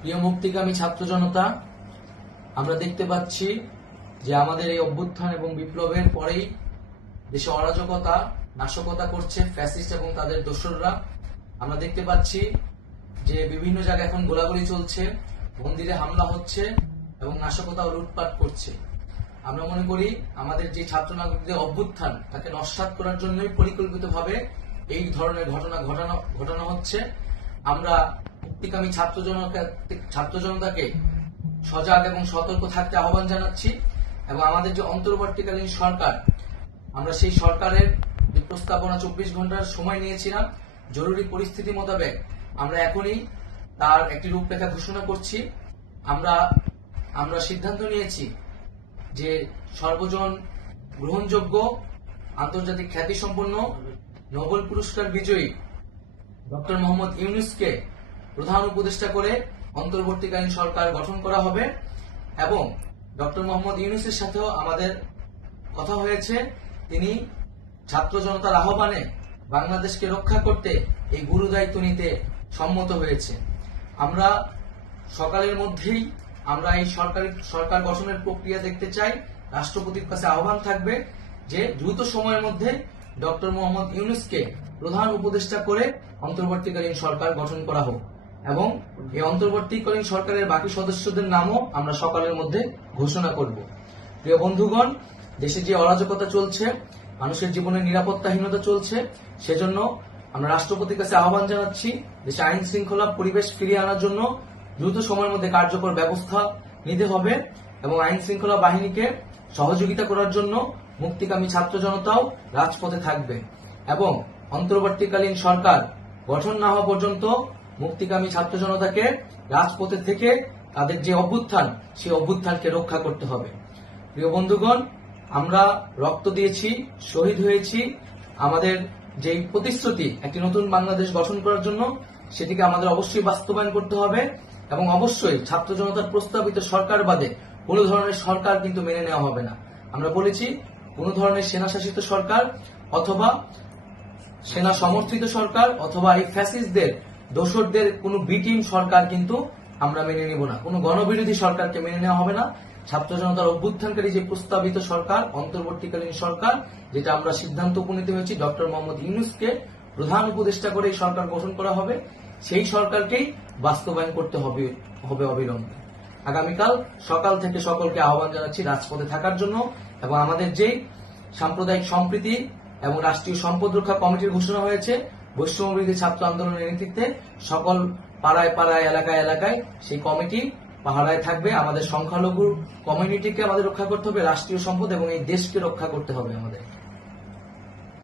প্রিয় মুক্তিকামী ছাত্র জনতা, আমরা দেখতে পাচ্ছি যে আমাদের এই অভ্যুত্থান এবং বিপ্লবের পরেই দেশে অরাজকতা নাশকতা করছে ফ্যাসিস্ট এবং তাদের দোসররা। আমরা দেখতে পাচ্ছি যে বিভিন্ন জায়গায় এখন গোলাগুলি চলছে, মন্দিরে হামলা হচ্ছে এবং নাশকতা ও লুটপাট করছে। আমরা মনে করি আমাদের যে ছাত্র নাগরিকদের অভ্যুত্থান তাকে নস্যাৎ করার জন্যই পরিকল্পিতভাবে এই ধরনের ঘটনা হচ্ছে। আমরা মুক্তিকামী ছাত্র জনতাকে সজাগ এবং সতর্ক থাকতে আহ্বান জানাচ্ছি এবং আমাদের যে অন্তর্বর্তীকালীন সরকার, আমরা সেই সরকারের যে প্রস্তাবনা 24 ঘন্টার সময় নিয়েছিলাম, জরুরি পরিস্থিতি মোতাবেক আমরা এখনই তার একটি রূপরেখা ঘোষণা করছি। আমরা সিদ্ধান্ত নিয়েছি যে সর্বজন গ্রহণযোগ্য আন্তর্জাতিক খ্যাতিসম্পন্ন নোবেল পুরস্কার বিজয়ী ডক্টর মোহাম্মদ ইউনূসকে প্রধান উপদেষ্টা করে অন্তর্বর্তীকালীন সরকার গঠন করা হবে এবং ডক্টর মোহাম্মদ ইউনূসের সাথেও আমাদের কথা হয়েছে। তিনি ছাত্র জনতার আহ্বানে বাংলাদেশকে রক্ষা করতে এই গুরু দায়িত্ব নিতে সম্মত হয়েছে। আমরা সকালের মধ্যেই আমরা এই সরকার গঠনের প্রক্রিয়া দেখতে চাই। রাষ্ট্রপতির কাছে আহ্বান থাকবে যে দ্রুত সময়ের মধ্যে ডক্টর মোহাম্মদ ইউনূসকে প্রধান উপদেষ্টা করে অন্তর্বর্তীকালীন সরকার গঠন করা হোক এবং এই অন্তর্বর্তীকালীন সরকারের বাকি সদস্যদের নামও আমরা সকালের মধ্যে ঘোষণা করব। প্রিয় বন্ধুগণ, দেশে যে অরাজকতা চলছে, মানুষের জীবনের নিরাপত্তাহীনতা চলছে, সেজন্য আমরা রাষ্ট্রপতির কাছে আহ্বান জানাচ্ছি দেশে আইন শৃঙ্খলা পরিবেশ ফিরিয়ে আনার জন্য দ্রুত সময়ের মধ্যে কার্যকর ব্যবস্থা নিতে হবে এবং আইন শৃঙ্খলা বাহিনীকে সহযোগিতা করার জন্য মুক্তিকামী ছাত্র জনতাও রাজপথে থাকবে এবং অন্তর্বর্তীকালীন সরকার গঠন না হওয়া পর্যন্ত মুক্তিকামী ছাত্র জনতাকে রাজপথে থেকে তাদের যে অভ্যুত্থান, সেই অভ্যুত্থানকে রক্ষা করতে হবে। প্রিয় বন্ধুগণ, আমরা রক্ত দিয়েছি, শহীদ হয়েছি। আমাদের যে প্রতিশ্রুতি একটি নতুন বাংলাদেশ গঠন করার জন্য, সেটিকে আমাদের অবশ্যই বাস্তবায়ন করতে হবে এবং অবশ্যই ছাত্র জনতার প্রস্তাবিত সরকার বাদে কোনো ধরনের সরকার কিন্তু মেনে নেওয়া হবে না। আমরা বলেছি কোনো ধরনের সেনা শাসিত সরকার অথবা সেনা সমর্থিত সরকার অথবা এই ফ্যাসিস্টদের দোসরদের কোনো বিটিম সরকার কিন্তু আমরা মেনে নেব না। কোনো গণবিরোধী সরকারকে মেনে নেওয়া হবে না। ছাত্র জনতার অভ্যুত্থানকারী যে প্রস্তাবিত সরকার, অন্তর্বর্তীকালীন সরকার, যেটা আমরা সিদ্ধান্ত উপনীত হয়েছি ডক্টর মোহাম্মদ ইউনূসকে প্রধান উপদেষ্টা করে এই সরকার গঠন করা হবে, সেই সরকারকেই বাস্তবায়ন করতে হবে অবিলম্বে। আগামীকাল সকাল থেকে সকলকে আহ্বান জানাচ্ছি রাজপথে থাকার জন্য এবং আমাদের যে সাম্প্রদায়িক সম্প্রীতি এবং রাষ্ট্রীয় সম্পদ রক্ষা কমিটির ঘোষণা হয়েছে বৈষম্যবিরোধী ছাত্র আন্দোলনের নেতৃত্বে, সকল পাড়ায় পাড়ায় এলাকায় এলাকায় সেই কমিটি পাহারায় থাকবে। আমাদের সংখ্যালঘু কমিউনিটিকে আমাদের রক্ষা করতে হবে, রাষ্ট্রীয় সম্পদ এবং এই দেশকে রক্ষা করতে হবে আমাদের।